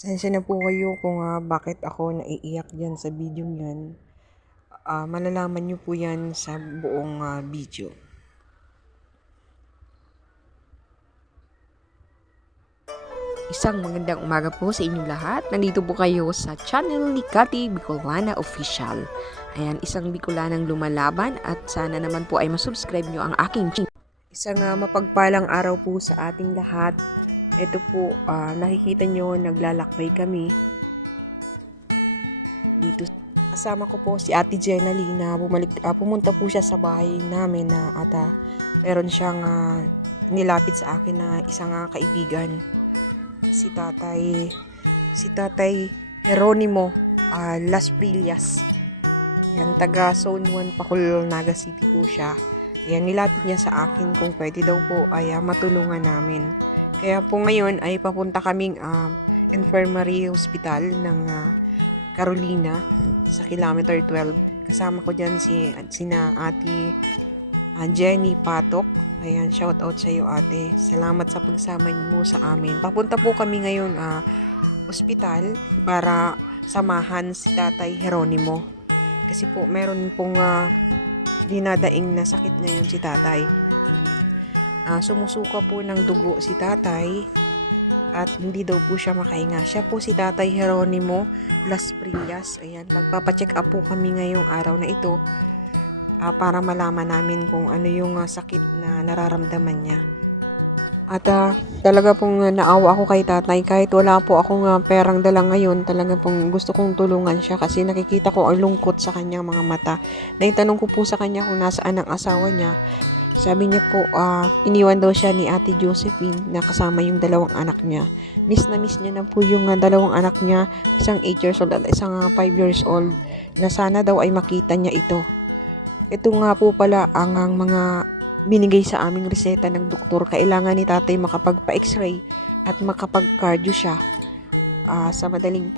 Pasensya na po kayo kung bakit ako naiiyak diyan sa video yan. Malalaman niyo po yan sa buong video. Isang magandang umaga po sa inyong lahat. Nandito po kayo sa channel ni Cathy Bicolana Official. Ayan, isang Bicolanang lumalaban at sana naman po ay masubscribe nyo ang aking channel. Isang mapagpalang araw po sa ating lahat. Ito po, nakikita nyo, naglalakbay kami. Dito, kasama ko po si Ate Jenna Lee na pumunta po siya sa bahay namin at meron siyang nilapit sa akin na isang kaibigan. Si Tatay Jeronimo Las Prillas. Yan, taga Zone 1 Bacolod, Naga City po siya. Yan, nilapit niya sa akin kung pwede daw po ay matulungan namin. Kaya po ngayon ay papunta kaming infirmary hospital ng Carolina sa kilometer 12. Kasama ko dyan sina Ate Jenny Patok. Ayan, shout out sa iyo ate. Salamat sa pagsama mo sa amin. Papunta po kami ngayon ospital para samahan si Tatay Jeronimo. Kasi po meron pong dinadaing na sakit ngayon si Tatay. Sumusuka po ng dugo si Tatay at hindi daw po siya makahinga. Siya po si Tatay Jeronimo Las Prillas. Ayan, magpapacheck up po kami ngayong araw na ito. Para malaman namin kung ano yung sakit na nararamdaman niya. At talaga pong naawa ako kay tatay. Kahit wala po akong perang dala ngayon, talaga pong gusto kong tulungan siya kasi nakikita ko ang lungkot sa kanyang mga mata. Naitanong ko po sa kanya kung nasaan ang asawa niya. Sabi niya po, iniwan daw siya ni Ate Josephine na kasama yung dalawang anak niya. Miss na miss niya na po yung dalawang anak niya, isang 8 years old at isang 5 years old, na sana daw ay makita niya ito. Ito nga po pala ang mga binigay sa aming reseta ng doktor. Kailangan ni tatay makapagpa-x-ray at makapag-cardio siya sa madaling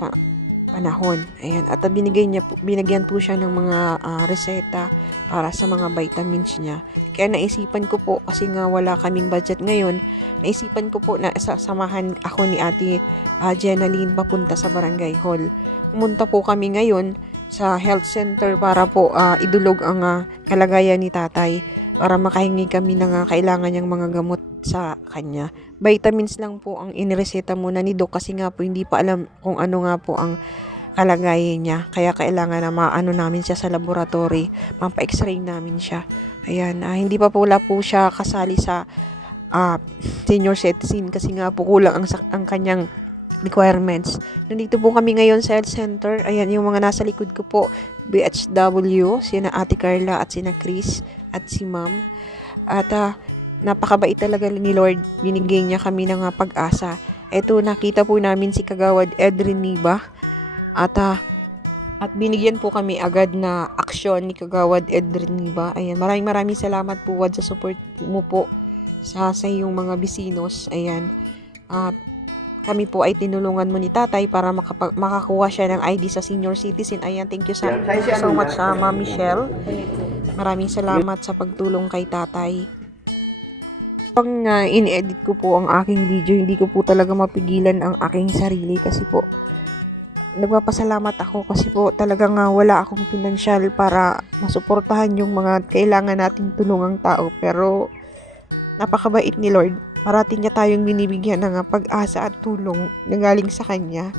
panahon. Ayan. At binigyan po siya ng mga reseta para sa mga vitamins niya. Kaya naisipan ko po, kasi nga wala kaming budget ngayon, naisipan ko po na samahan ako ni Ate Jenaline papunta sa Barangay Hall. Pumunta po kami ngayon sa health center para po idulog ang kalagayan ni tatay para makahingi kami ng kailangan niyang mga gamot sa kanya. Vitamins lang po ang inireseta muna ni Doc kasi nga po hindi pa alam kung ano nga po ang kalagayan niya. Kaya kailangan na maano namin siya sa laboratory, mapa-x-ray namin siya. Ayan, hindi pa po siya kasali sa senior citizen kasi nga po kulang ang kanyang requirements. Nandito po kami ngayon sa health center. Ayan, yung mga nasa likod ko po, BHW, sina Ate Carla at sina Chris at si Ma'am. At napakabait talaga ni Lord. Binigay niya kami ng pag-asa. Ito, nakita po namin si Kagawad Edrin Niba. At binigyan po kami agad na aksyon ni Kagawad Edrin Niba. Ayan, maraming salamat po Wad sa support mo po sa iyong mga bisinos. Ayan. Kami po ay tinulungan mo ni tatay para makakuha siya ng ID sa senior citizen. Ayan, thank you so much sa Ma'am Michelle. Maraming salamat sa pagtulong kay tatay. Pag in-edit ko po ang aking video, hindi ko po talaga mapigilan ang aking sarili kasi po nagpapasalamat ako kasi po talagang wala akong pinansyal para masuportahan yung mga kailangan nating tulungang tao. Pero napakabait ni Lord. Parating niya tayong binibigyan ng pag-asa at tulong na galing sa Kanya.